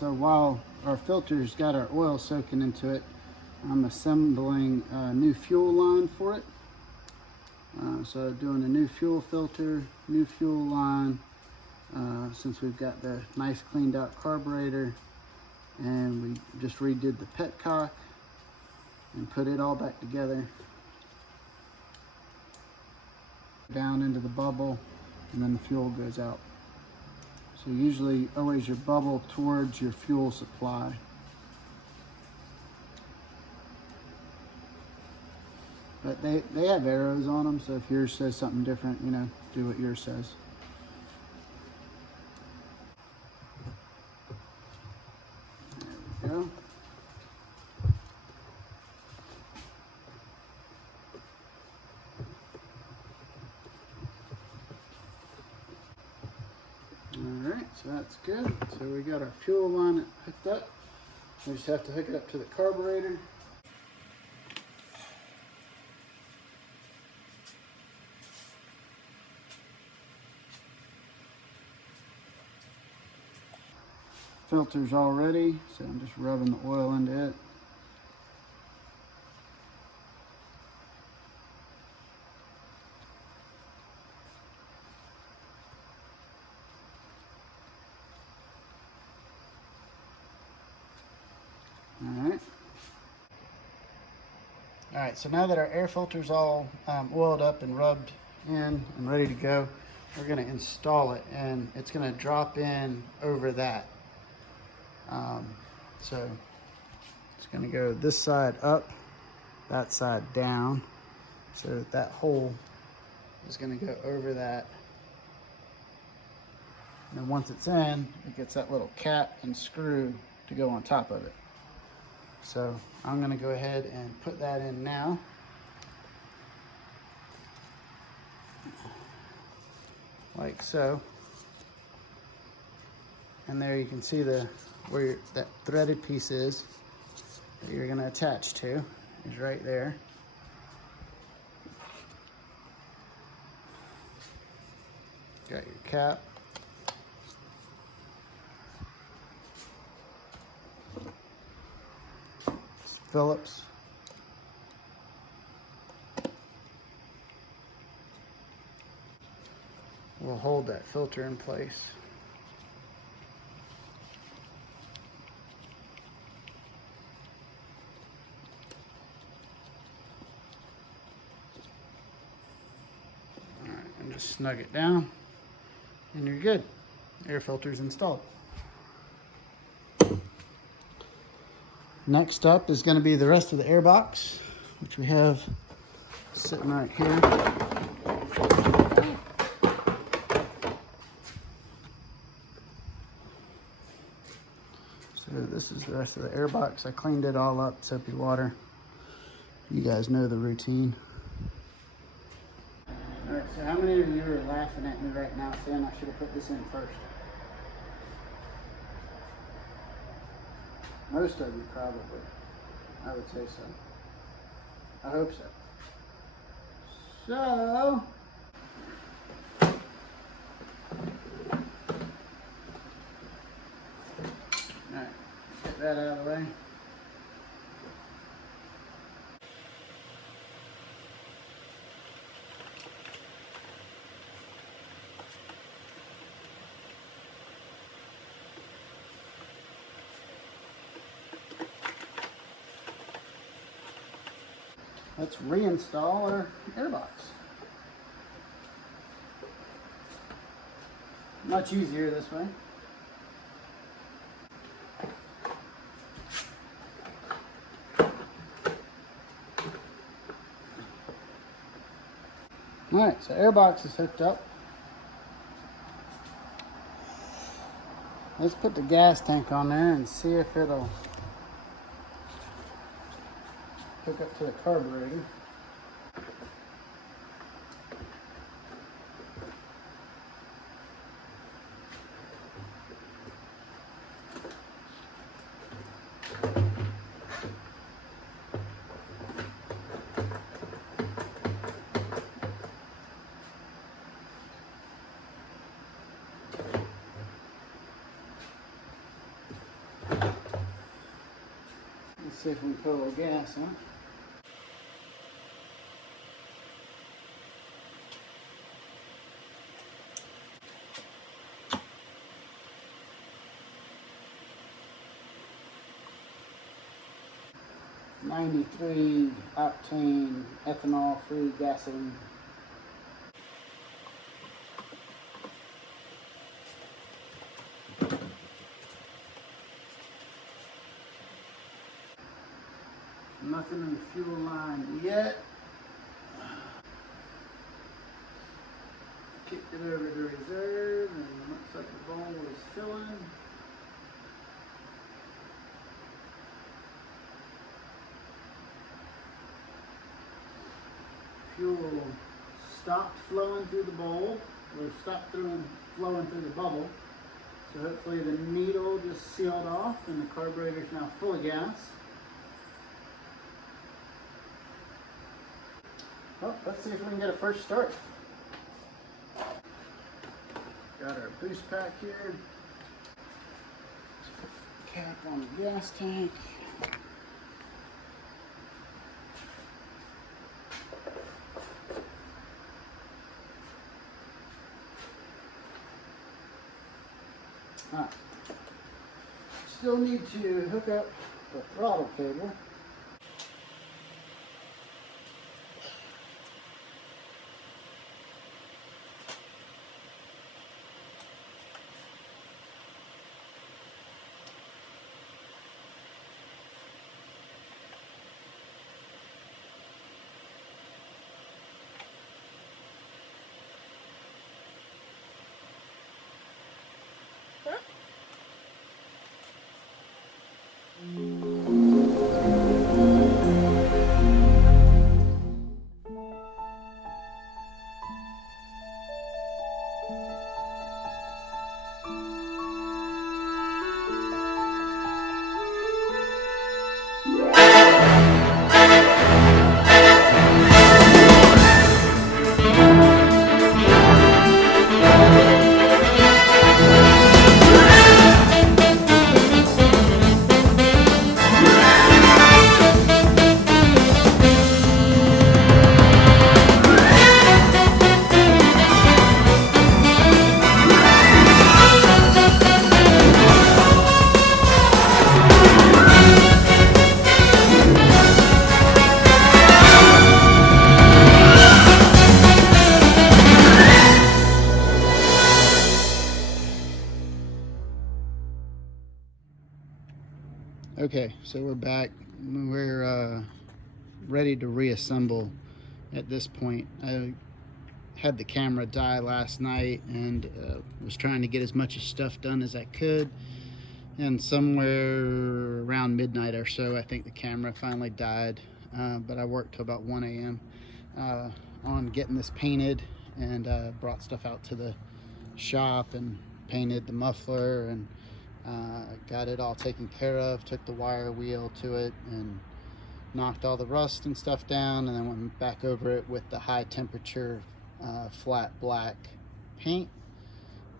So while our filter's got our oil soaking into it, I'm assembling a new fuel line for it. So doing a new fuel filter, new fuel line, since we've got the nice cleaned out carburetor, and we just redid the petcock and put it all back together. Down into the bubble, and then the fuel goes out. So usually always your bubble towards your fuel supply. But they have arrows on them, so if yours says something different, you know, do what yours says. There we go. Alright, so that's good. So we got our fuel line hooked up. We just have to hook it up to the carburetor. Filter's all ready, so I'm just rubbing the oil into it. Alright, so now that our air filter's all oiled up and rubbed in and ready to go, we're going to install it, and it's going to drop in over that. So it's going to go this side up, that side down, so that hole is going to go over that. And then once it's in, it gets that little cap and screw to go on top of it. So I'm going to go ahead and put that in now. Like so. And there you can see where that threaded piece is that you're going to attach to is right there. Got your cap. Phillips. Will hold that filter in place. All right, and just snug it down, and you're good. Air filter's installed. Next up is going to be the rest of the airbox, which we have sitting right here. So this is the rest of the airbox. I cleaned it all up, soapy water. You guys know the routine. All right, so how many of you are laughing at me right now saying I should have put this in first? Most of you probably. I would say so. I hope so. So, alright, get that out of the way. Let's reinstall our airbox. Much easier this way. Alright, so airbox is hooked up. Let's put the gas tank on there and see if it'll hook up to the carburetor. see if we can put a little gas on it. '93 octane ethanol-free gasoline. Nothing in the fuel line yet. Kicked it over to reserve, and looks like the bowl is filling. Fuel stopped flowing through the bowl, or stopped flowing through the bubble. So hopefully the needle just sealed off and the carburetor is now full of gas. Well, let's see if we can get a first start. Got our boost pack here. Cap on the gas tank. Still need to hook up the throttle cable. Okay, so we're back. We're ready to reassemble at this point. I had the camera die last night and was trying to get as much stuff done as I could. And somewhere around midnight or so, I think the camera finally died. But I worked till about 1 a.m. On getting this painted, and brought stuff out to the shop and painted the muffler and got it all taken care of. Took the wire wheel to it and knocked all the rust and stuff down, and then went back over it with the high temperature flat black paint.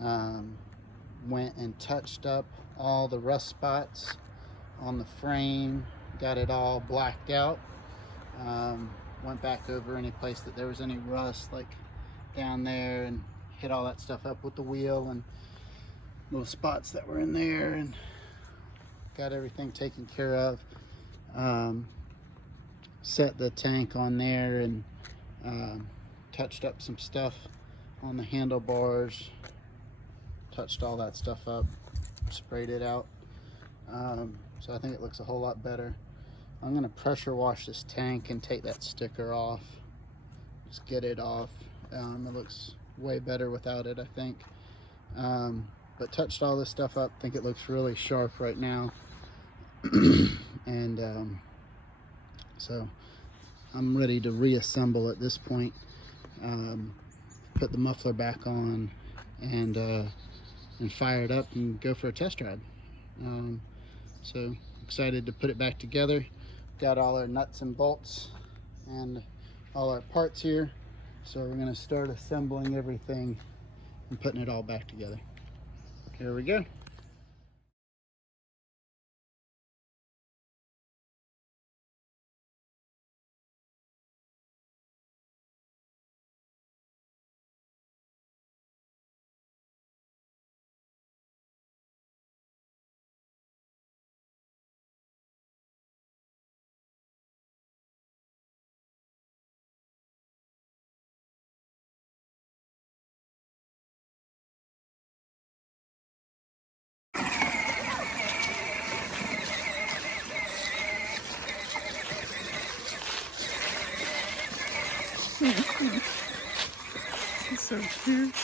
Went and touched up all the rust spots on the frame, got it all blacked out. Went back over any place that there was any rust, like down there, and hit all that stuff up with the wheel and little spots that were in there, and got everything taken care of. Set the tank on there and touched up some stuff on the handlebars, touched all that stuff up, sprayed it out. So I think it looks a whole lot better. I'm gonna pressure wash this tank and take that sticker off, just get it off. It looks way better without it, I think. But touched all this stuff up. I think it looks really sharp right now. And so I'm ready to reassemble at this point. Put the muffler back on and fire it up and go for a test ride. So excited to put it back together. Got all our nuts and bolts and all our parts here. So we're gonna start assembling everything and putting it all back together. Here we go. He's so cute.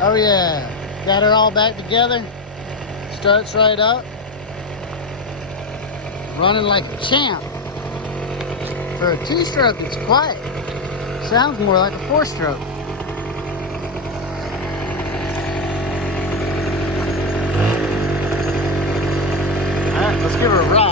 Oh yeah, got her all back together. Starts right up. Running like a champ. For a two-stroke, it's quiet. Sounds more like a four-stroke. All right, let's give her a ride.